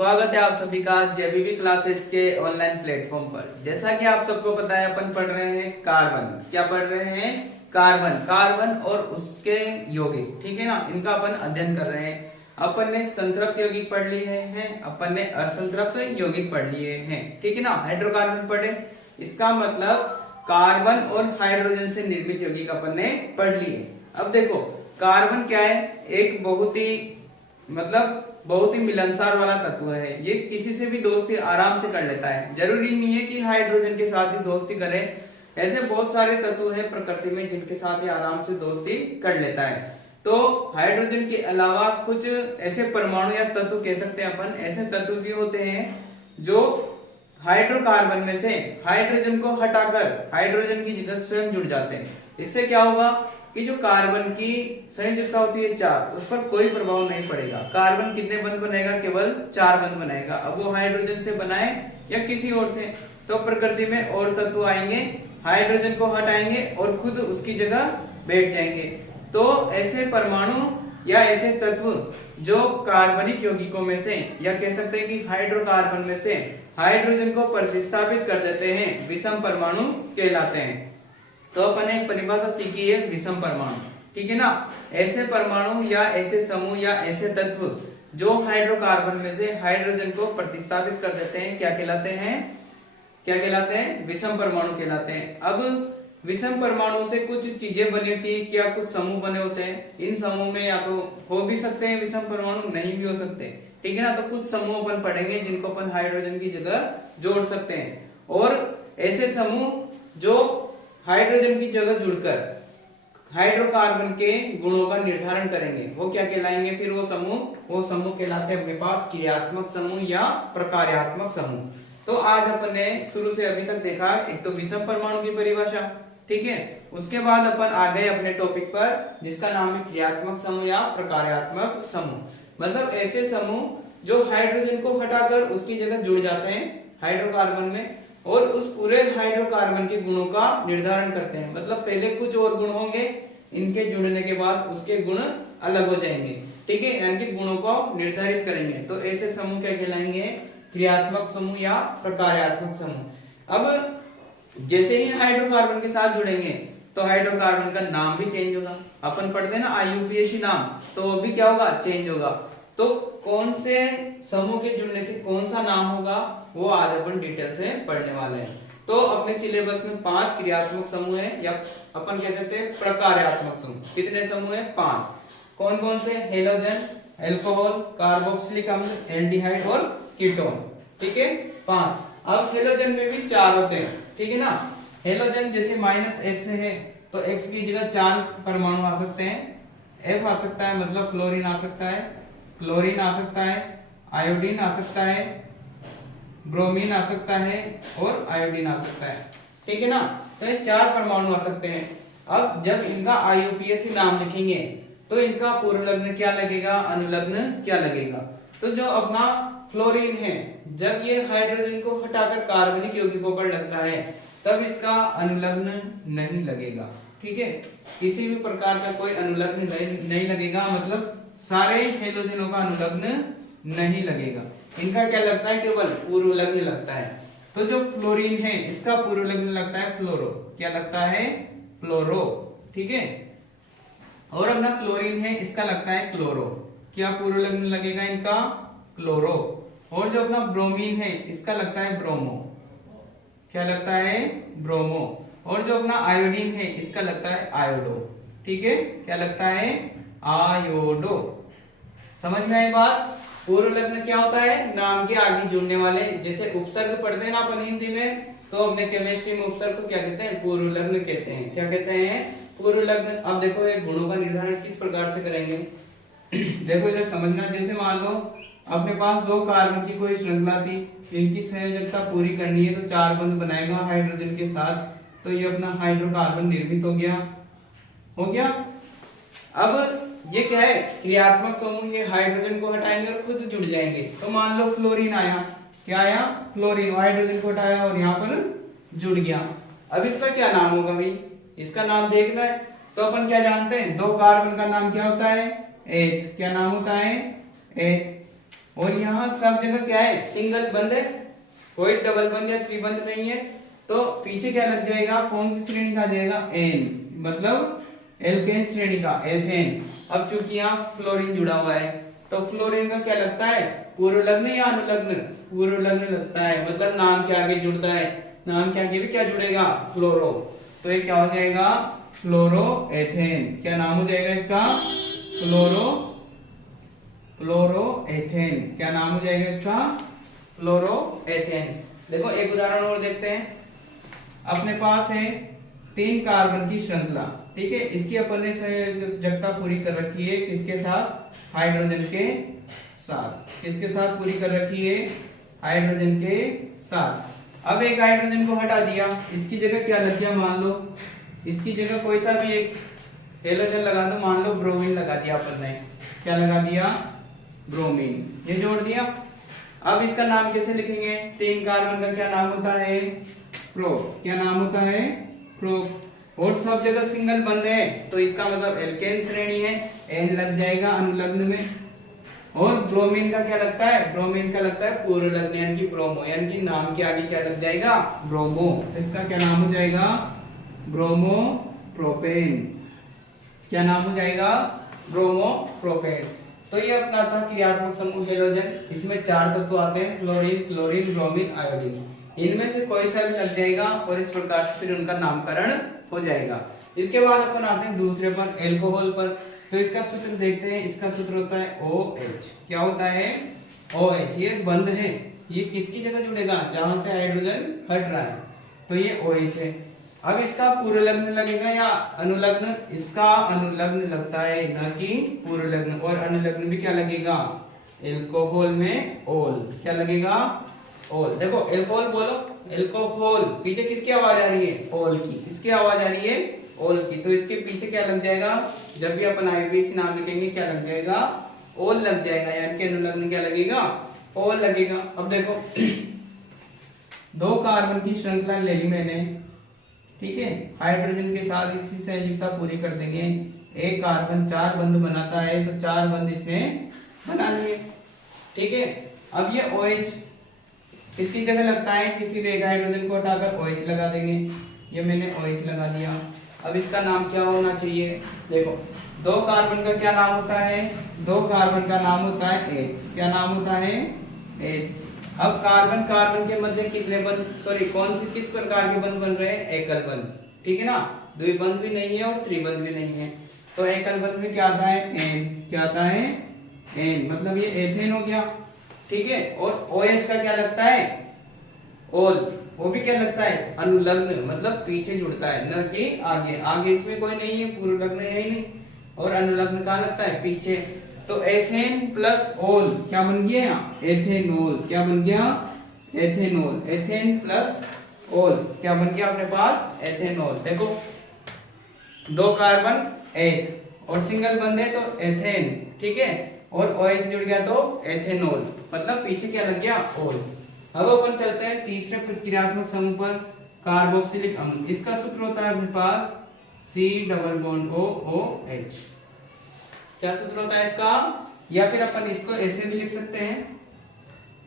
स्वागत है आप सभी का जेबीबी क्लासेस के ऑनलाइन प्लेटफॉर्म पर। जैसा कि आप सबको पता है, अपन पढ़ रहे हैं कार्बन। क्या पढ़ रहे हैं? कार्बन। कार्बन और उसके यौगिक, ठीक है ना, इनका अपन अध्ययन कर रहे हैं। अपन ने संतृप्त यौगिक पढ़ लिए हैं, अपन ने असंतृप्त यौगिक पढ़ लिए हैं, ठीक है ना। हाइड्रोकार्बन पढ़े, इसका मतलब कार्बन और हाइड्रोजन से निर्मित यौगिक अपन ने पढ़ लिए। अब देखो, कार्बन क्या है? एक बहुत ही मिलनसार वाला तत्व है। ये किसी से भी दोस्ती आराम से कर लेता है। जरूरी नहीं है कि हाइड्रोजन के साथ ही दोस्ती करे। ऐसे बहुत सारे तत्व है प्रकृति में जिनके साथ ये आराम से दोस्ती कर लेता है। तो हाइड्रोजन के अलावा कुछ ऐसे परमाणु या तत्व कह सकते हैं अपन, ऐसे तत्व भी होते हैं जो हाइड्रोकार्बन में से हाइड्रोजन को हटाकर हाइड्रोजन की जगह स्वयं जुड़ जाते हैं। इससे क्या होगा कि जो कार्बन की संयुजता होती है 4, उस पर कोई प्रभाव नहीं पड़ेगा। कार्बन कितने बंध बनाएगा? केवल 4 बंध बनाएगा। अब वो हाइड्रोजन से बनाए या किसी और से, तो प्रकृति में और तत्व आएंगे, हाइड्रोजन को हटाएंगे और खुद उसकी जगह बैठ जाएंगे। तो ऐसे परमाणु या ऐसे तत्व जो कार्बनिक यौगिकों में से, या कह सकते हैं कि हाइड्रोकार्बन में से हाइड्रोजन को प्रतिस्थापित कर देते हैं, विषम परमाणु कहलाते हैं। तो अपन ने एक परिभाषा सीखी है, विषम परमाणु, ठीक है ना। ऐसे परमाणु या ऐसे समूह या ऐसे तत्व जो हाइड्रोकार्बन में से हाइड्रोजन को प्रतिस्थापित कर देते हैं, क्या कहलाते हैं? क्या कहलाते हैं? विषम परमाणु कहलाते हैं। अब विषम परमाणु से कुछ चीजें बनी होती है, क्या कुछ समूह बने होते हैं। इन समूह में या तो हो भी सकते हैं विषम परमाणु, नहीं भी हो सकते, ठीक है ना। तो कुछ समूह अपन पढ़ेंगे जिनको अपन हाइड्रोजन की जगह जोड़ सकते हैं, और ऐसे समूह जो हाइड्रोजन की जगह जुड़कर हाइड्रोकार्बन के गुणों का निर्धारण करेंगे, वो क्या कहलाएंगे? फिर वो समूह कहलाते हैं अपने पास क्रियात्मक समूह या प्रकार्यात्मक समूह। तो आज अपन ने शुरू से अभी तक देखा, एक तो विषम परमाणु की परिभाषा, ठीक है। उसके बाद अपन आ गए अपने टॉपिक पर जिसका नाम है क्रियात्मक समूह या प्रकार्यात्मक समूह। मतलब ऐसे समूह जो हाइड्रोजन को हटाकर उसकी जगह जुड़ जाते हैं हाइड्रोकार्बन में, और उस पूरे हाइड्रोकार्बन के गुणों का निर्धारण करते हैं। मतलब पहले कुछ और गुण होंगे, इनके जुड़ने के बाद उसके गुण अलग हो जाएंगे, ठीक है, यानी कि गुणों को निर्धारित करेंगे। तो ऐसे समूह क्या कहलाएंगे? क्रियात्मक समूह या प्रकार्यात्मक समूह। अब जैसे ही हाइड्रोकार्बन के साथ जुड़ेंगे तो हाइड्रोकार्बन का नाम भी चेंज होगा। अपन पढ़ते हैं ना IUPAC नाम, तो वो भी क्या होगा? चेंज होगा। तो कौन से समूह के जुड़ने से कौन सा नाम होगा, वो आज अपन डिटेल से पढ़ने वाले हैं। तो अपने सिलेबस में 5 क्रियात्मक समूह है, या अपन कह सकते हैं प्रकार्यात्मक समूह। कितने समूह है? 5। कौन कौन से? हेलोजन, अल्कोहल, कार्बोक्सिलिक अम्ल, एल्डिहाइड और कीटोन, ठीक है, 5। अब हेलोजन में भी 4 होते हैं, ठीक है ना। हेलोजन जैसे -X है तो X की जगह 4 परमाणु आ सकते हैं। F आ सकता है, मतलब फ्लोरीन आ सकता है, क्लोरीन आ सकता है, आयोडीन आ सकता है, ब्रोमीन आ सकता है और आयोडीन आ सकता है, ठीक है ना। तो ये 4 परमाणु आ सकते हैं। अब जब इनका IUPAC नाम लिखेंगे तो इनका पूर्व लग्न क्या लगेगा, अनुलग्न क्या लगेगा। तो जो अपना फ्लोरीन है, जब ये हाइड्रोजन को हटाकर कार्बनिक यौगिकों पर लगता है तब इसका अनुलग्न नहीं लगेगा, ठीक है। किसी भी प्रकार का कोई अनुलग्न नहीं लगेगा, मतलब सारे हेलोजनों का अनुलग्न नहीं लगेगा। इनका क्या लगता है? केवल पूर्व लग्न लगता है। तो जो फ्लोरीन है इसका पूर्व लग्न लगता है फ्लोरो। क्या लगता है? फ्लोरो, ठीक है। और अपना क्लोरीन है, इसका लगता है क्लोरो। क्या पूर्व लग्न लगेगा इनका? क्लोरो। और जो अपना ब्रोमीन है इसका लगता है ब्रोमो। क्या लगता है? ब्रोमो। और जो अपना आयोडीन है इसका लगता है आयोडो, ठीक है। क्या लगता है? आयोडो। समझ में आई बात? पूर्व लग्न क्या होता है? नाम के आगे जुड़ने वाले, जैसे उपसर्ग पढ़ते हैं ना अपन हिंदी में, तो अपने केमिस्ट्री में उपसर्ग को क्या कहते हैं? पूर्व लग्न कहते हैं। क्या कहते हैं? पूर्व लग्न। अब देखो ये गुणों का निर्धारण किस प्रकार से करेंगे देखो इधर समझना। जैसे मान लो अपने पास 2 कार्बन की कोई श्रृंखला थी, इनकी संयोजकता पूरी करनी है तो 4 बंध बनाएगा हाइड्रोजन के साथ, तो ये अपना हाइड्रोकार्बन निर्मित हो गया। अब ये क्या है? क्रियात्मक समूह। ये हाइड्रोजन को हटाएंगे और खुद जुड़ जाएंगे। तो मान लो फ्लोरीन आया, क्या आया? फ्लोरीन। हाइड्रोजन को हटाया और यहाँ पर जुड़ गया। अब इसका क्या नाम होगा भाई? इसका नाम देखना है। तो अपन क्या जानते हैं? 2 कार्बन का नाम क्या होता है? एथ। क्या नाम होता है? एथ। और यहाँ सब जगह क्या है, सिंगल बंद है, कोई डबल बंद या त्रिबंध नहीं है। तो पीछे क्या लग जाएगा, कौन सी श्रेणी का आ जाएगा, एन, मतलब एल्केन श्रेणी का, एल्केन। अब चूंकि यहाँ फ्लोरीन जुड़ा हुआ है तो फ्लोरीन का क्या लगता है, पूर्व लग्न या अनुलग्न, पूर्व लग्न लगता है, मतलब नाम के आगे जुड़ता है, नाम के आगे भी क्या जुड़ेगा, फ्लोरो। तो ये क्या हो जाएगा, फ्लोरोएथेन। क्या नाम हो जाएगा इसका, फ्लोरोएथेन। क्या नाम हो जाएगा इसका, फ्लोरोएथेन। देखो एक उदाहरण और देखते हैं। अपने पास है 3 कार्बन की श्रृंखला, ठीक है। इसकी अपन ने संयोजकता पूरी कर रखी है, किसके साथ, हाइड्रोजन के साथ। किसके साथ पूरी कर रखी है, हाइड्रोजन के साथ। अब एक हाइड्रोजन को हटा दिया, इसकी जगह क्या लग गया, मान लो इसकी जगह कोई सा भी एक हेलोजन लगा दो, मान लो ब्रोमीन लगा दिया अपन ने। क्या लगा दिया, ब्रोमीन। ये जोड़ दिया। अब इसका नाम कैसे लिखेंगे, 3 कार्बन का क्या नाम होता है, प्रो। क्या नाम होता है, प्रो। और सब जगह सिंगल बंद है तो इसका मतलब एल्केन श्रेणी है, एन लग जाएगा अनुलग्न में। और ब्रोमीन का क्या लगता है, ब्रोमीन का लगता है पूर्व लग्न यानी कि ब्रोमो, यानी कि नाम के आगे क्या लग जाएगा, ब्रोमो। तो इसका क्या नाम हो जाएगा, ब्रोमो प्रोपेन। क्या नाम हो जाएगा, ब्रोमो प्रोपेन। तो ये अपना था क्रियात्मक समूह हेलोजन। इसमें 4 तत्व आते हैं, फ्लोरीन, क्लोरीन, ब्रोमीन, आयोडीन। इनमें से कोई सा भी लग जाएगा और इस प्रकार से फिर उनका नामकरण हो जाएगा। इसके बाद अपन आते हैं दूसरे पर, एल्कोहल पर। तो इसका सूत्र देखते हैं। इसका सूत्र होता है OH। क्या होता है, OH। ये बंध है, ये किसकी जगह जुड़ेगा, जहां से हाइड्रोजन हट रहा है, तो ये OH है। अब इसका पूर्व लग्न लगेगा या अनुलग्न, इसका अनुलग्न लगता है, न कि पूर्व लग्न। और अनुलग्न भी क्या लगेगा, एल्कोहल में ओल। क्या लगेगा, ओल। देखो एल्कोहल बोलो, एल्कोहल, पीछे किसकी आवाज आ रही है, ओल की। किसकी आवाज आ रही है, ओल की। तो इसके पीछे क्या लग जाएगा, जब भी अपन आईपीसी नाम लिखेंगे क्या लग जाएगा, ओल लग जाएगा, यानी कि अनुलग्न क्या लगेगा, ओल लगेगा। अब देखो 2 कार्बन की श्रृंखला ले ली मैंने, ठीक है। हाइड्रोजन के साथ इसी संयोजकता पूरी कर देंगे। एक कार्बन 4 बंध बनाता है तो 4 बंध इसमें बना लिए, ठीक है। अब ये OH किसकी जगह लगता है, किसी भी एक हाइड्रोजन को हटाकर OH लगा देंगे। ये मैंने OH लगा दिया। अब इसका नाम क्या होना चाहिए, देखो 2 कार्बन का क्या नाम होता है, 2 कार्बन का नाम होता है H। क्या नाम होता है, H। अब कार्बन कार्बन के मध्य कितने बंध, सॉरी कौन सी किस प्रकार के बंध बन रहे हैं, एकल बंध, ठीक है ना। द्विबंध भी नहीं है और त्रिबंध भी नहीं है। तो एकल बंध में क्या आता है, एन। क्या आता है, एन, मतलब ये एथेन हो गया, ठीक है। और OH का क्या लगता है, ओल। वो भी क्या लगता है, अनुलग्न, मतलब पीछे जुड़ता है, न कि आगे। आगे इसमें कोई नहीं है, पूर्व लग्न है ही नहीं। और अनुलग्न कहाँ लगता है, पीछे। तो एथेन प्लस ओल क्या बन गया यहाँ, एथेनोल। क्या बन गया, एथेनोल। एथेन प्लस ओल क्या बन गया अपने पास, एथेनोल। देखो 2 कार्बन एथ और सिंगल बंद है तो एथेन, ठीक है। और OH जुड़ गया तो एथेनोल, मतलब पीछे क्या लग गया, ओल। अब अपन चलते हैं तीसरे क्रियात्मक समूह पर, कार्बोक्सिलिक अम्ल। इसका सूत्र होता है अपने पास C+OH। क्या सूत्र होता है इसका, या फिर अपन इसको ऐसे भी लिख सकते हैं,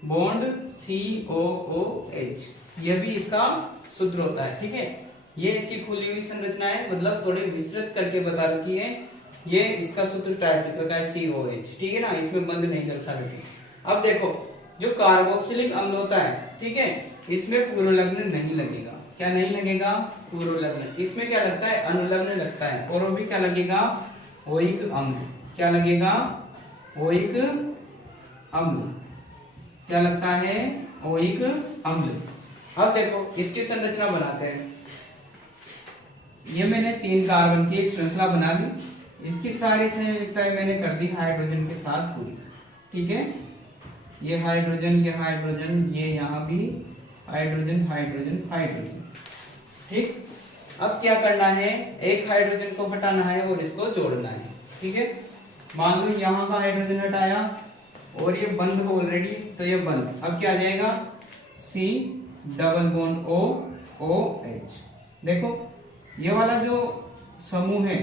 बॉन्ड COOH। यह भी इसका सूत्र होता है, ठीक है। ये इसकी खुली हुई संरचना है, मतलब थोड़ी विस्तृत करके बता रखी है। ये इसका सूत्र टाइप का है COH, ठीक है ना, इसमें बंद नहीं दर्शा रखी। अब देखो जो कार्बोक्सिलिक अम्ल होता है, ठीक है, इसमें पूर्व लग्न नहीं लगेगा। क्या नहीं लगेगा, पूर्व लग्न। इसमें क्या लगता है, अनुलग्न लगता है। और वो भी क्या लगेगा, ओइक अम्ल। क्या लगेगा, ओइक अम्ल। क्या लगता है, ओइक अम्ल। अब देखो इसकी संरचना बनाते हैं। ये मैंने 3 कार्बन की एक श्रृंखला बना ली। इसकी सारी संयोजकताएं मैंने कर दी हाइड्रोजन के साथ पूरी, ठीक है। ये हाइड्रोजन, ये हाइड्रोजन, ये यहाँ भी हाइड्रोजन, हाइड्रोजन, हाइड्रोजन, ठीक। अब क्या करना है, एक हाइड्रोजन को हटाना है और इसको जोड़ना है, ठीक है। मान लो यहाँ का हाइड्रोजन हटाया और ये बंद हो ऑलरेडी, तो ये बंद। अब क्या आ जाएगा, C+OH। देखो ये वाला जो समूह है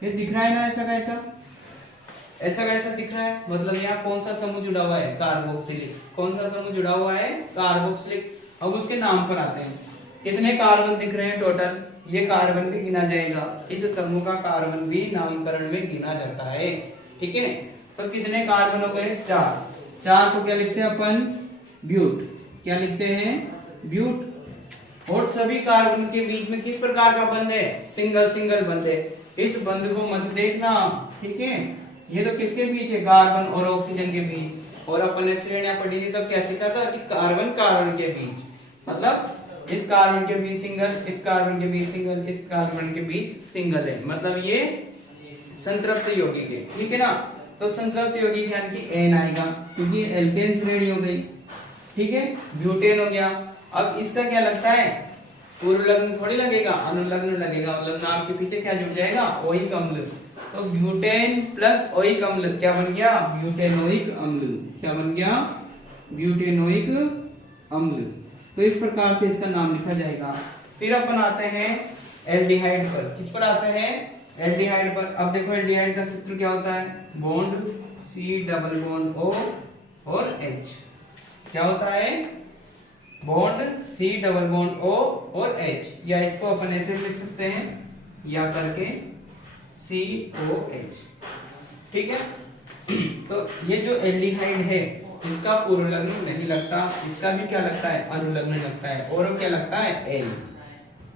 ये दिख रहा है ना, ऐसा का ऐसा, ऐसा कैसा दिख रहा है, मतलब यहाँ कौन सा समूह जुड़ा हुआ है, कार्बोक्सिलिक। कौन सा समूह जुड़ा हुआ है, कार्बोक्सिलिक। अब उसके नाम पर आते हैं, कितने कार्बन दिख रहे हैं टोटल, ये कार्बन भी गिना जाएगा, इस समूह का कार्बन भी नामकरण में गिना जाता है। ठीक है, तो कितने कार्बन हो गए, 4। 4 को क्या लिखते हैं अपन, ब्यूट। क्या लिखते हैं, ब्यूट। और सभी कार्बन के बीच में किस प्रकार का बंध है, सिंगल सिंगल बंध है। इस बंध को मत देखना, ठीक है। ये तो किसके बीच है, कार्बन और ऑक्सीजन के बीच। और अपन ने श्रेणियां पढ़ी थी तब क्या सीखा था कि कार्बन कार्बन के बीच, मतलब इस कार्बन के बीच सिंगल, इस कार्बन के बीच सिंगल, इस कार्बन के बीच सिंगल है, मतलब ये संतृप्त यौगिक है। ठीक है ना, तो संतृप्त यौगिक यानी कि एन आएगा, क्योंकि एल्केन श्रेणी हो गई। ठीक है, ब्यूटेन हो गया। अब इसका क्या लगता है, पूर्वलग्न थोड़ी लगेगा, अनुलग्न लगेगा, मतलब नाम के पीछे क्या जुड़ जाएगा, ओइक अम्ल। तो ब्यूटेन प्लस ओइक अम्ल क्या बन गया, ब्यूटेनोइक अम्ल। क्या बन गया, ब्यूटेनोइक अम्ल। तो इस प्रकार से इसका नाम लिखा जाएगा। फिर अपन आते हैं एल्डिहाइड पर। किस पर आते हैं, एल्डिहाइड पर। अब देखो एल्डिहाइड का सूत्र क्या होता है, bond C double bond O और H। क्या होता है, bond C double bond O और H, या इसको अपन ऐसे लिख सकते हैं, या करके COH। ठीक है, तो ये जो एल्डिहाइड है इसका पूर्वलग्न नहीं लगता, इसका भी क्या लगता है, अनुलग्न लगता है। और क्या लगता है, एल।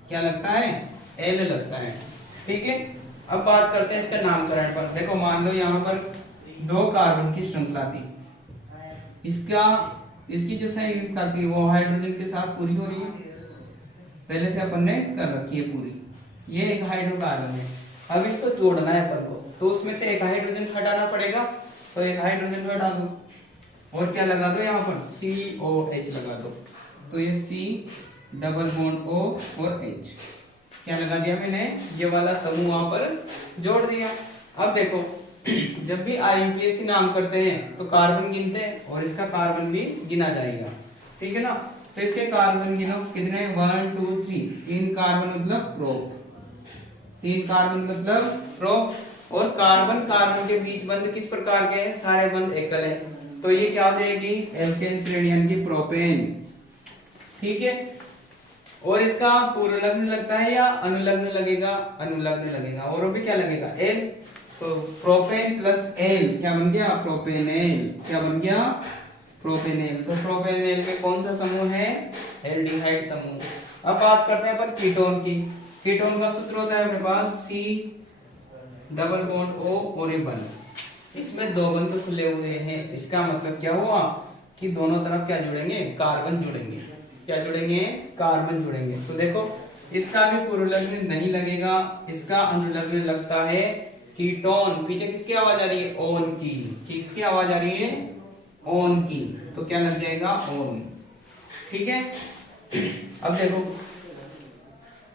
क्या लगता है, एल लगता है। ठीक है, अब बात करते हैं इसका नामकरण पर। देखो मान लो यहाँ पर 2 कार्बन की श्रृंखला थी, इसकी जो संयोजकता थी वो हाइड्रोजन के साथ पूरी हो रही है, पहले से अपन ने कर रखी है पूरी। ये एक हाइड्रोकार्बन है, अब इसको जोड़ना है अपन को, तो उसमें से एक हाइड्रोजन हटाना पड़ेगा, तो एक हाइड्रोजन हटा दो और क्या लगा दो, यहाँ पर COH लगा दो। तो ये C डबल बॉन्ड O और H क्या लगा दिया मैंने, ये वाला समूह वहां पर जोड़ दिया। अब देखो जब भी IUPAC नाम करते हैं तो कार्बन गिनते हैं और इसका कार्बन भी गिना जाएगा। ठीक है ना, तो इसके कार्बन गिनो कितने, 1 2 3। 3 कार्बन मतलब प्रोप, 3 कार्बन मतलब प्रोप। और कार्बन कार्बन के बीच बंध किस प्रकार के हैं, सारे बंध एकल हैं, तो ये क्या हो जाएगी, एल्केन श्रेणी यानी कि प्रोपेन। ठीक है, और इसका पूर्वलग्न लगता है या अनुलग्न लगेगा, अनुलग्न लगेगा। और वो भी क्या लगेगा, एल। तो प्रोपेन प्लस एल क्या बन गया, प्रोपेनेल। क्या बन गया, प्रोपेनेल। तो प्रोपेनेल में कौन सा समूह है, एल्डिहाइड समूह। अब बात करते हैं अपन कीटोन की। कीटोन का सूत्र होता है अपने पास C डबल बॉन्ड O और एक बंध। इसमें 2 बंध खुले हुए हैं, इसका मतलब क्या हुआ कि दोनों तरफ क्या जुड़ेंगे, कार्बन जुड़ेंगे। क्या जुड़ेंगे, कार्बन जुड़ेंगे। तो देखो इसका भी पूर्वलग्न नहीं लगेगा, इसका अनुलग्न लगता है कीटोन। पीछे किसकी आवाज आ रही है, ओन की। किसकी आवाज आ रही है, ओन की। तो क्या लग जाएगा, ओन। ठीक है, अब देखो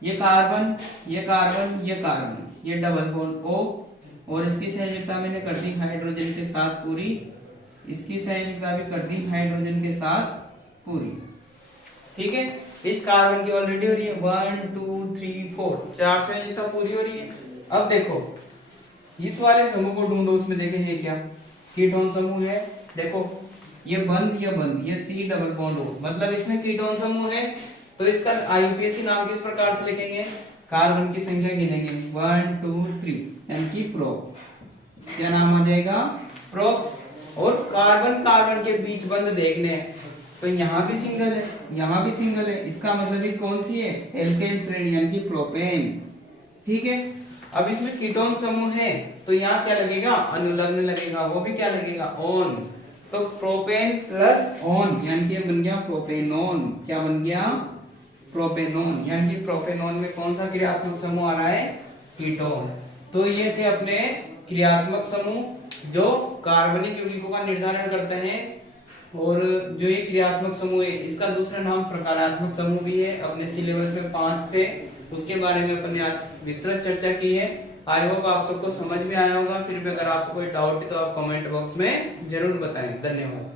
ये कार्बन, ये कार्बन, ये कार्बन, ये डबल बॉन्ड O और इसकी संयोजकता मैंने कर दी हाइड्रोजन के साथ पूरी, इसकी संयोजकता भी कर दी हाइड्रोजन के साथ पूरी। ठीक है, इस कार्बन की ऑलरेडी हो रही है 1 2 3 4, 4 संयोजकता पूरी हो रही है। अब देखो इस वाले समूह को ढूंढो, उसमें देखें ये क्या, कीटोन समूह है। देखो ये बंध, ये बंध, ये C डबल बॉन्ड O, मतलब इसमें कीटोन समूह है। तो इसका IUPAC नाम किस प्रकार से लिखेंगे, कार्बन की संख्या गिनेंगे 1 2 3 यानी कि प्रोप। क्या नाम आ जाएगा, प्रोप। और कार्बन कार्बन के बीच बंध देखने हैं, तो यहाँ भी सिंगल है, यहाँ भी सिंगल है, इसका मतलब ये कौन सी है, एल्केन श्रेणी यानी कि प्रोपेन। ठीक है, अब इसमें कीटोन समूह है तो यहाँ क्या लगेगा, अनुलग्न लगेगा, वो भी क्या लगेगा, ओन। तो प्रोपेन प्लस ओन यानी कि बन गया प्रोपेनोन। क्या बन गया, प्रोपेनोन। यानी कि प्रोपेनोन में कौन सा क्रियात्मक समूह आ रहा है, कीटोन। तो ये थे अपने क्रियात्मक समूह जो कार्बनिक यौगिकों का निर्धारण करते हैं। और जो ये क्रियात्मक समूह है इसका दूसरा नाम प्रकारात्मक समूह भी है। अपने सिलेबस में 5 थे, उसके बारे में अपन ने आज विस्तृत चर्चा की है। आई होप आप सबको समझ में आया होगा। फिर भी अगर आपको कोई डाउट है तो आप कमेंट बॉक्स में जरूर बताएं। धन्यवाद।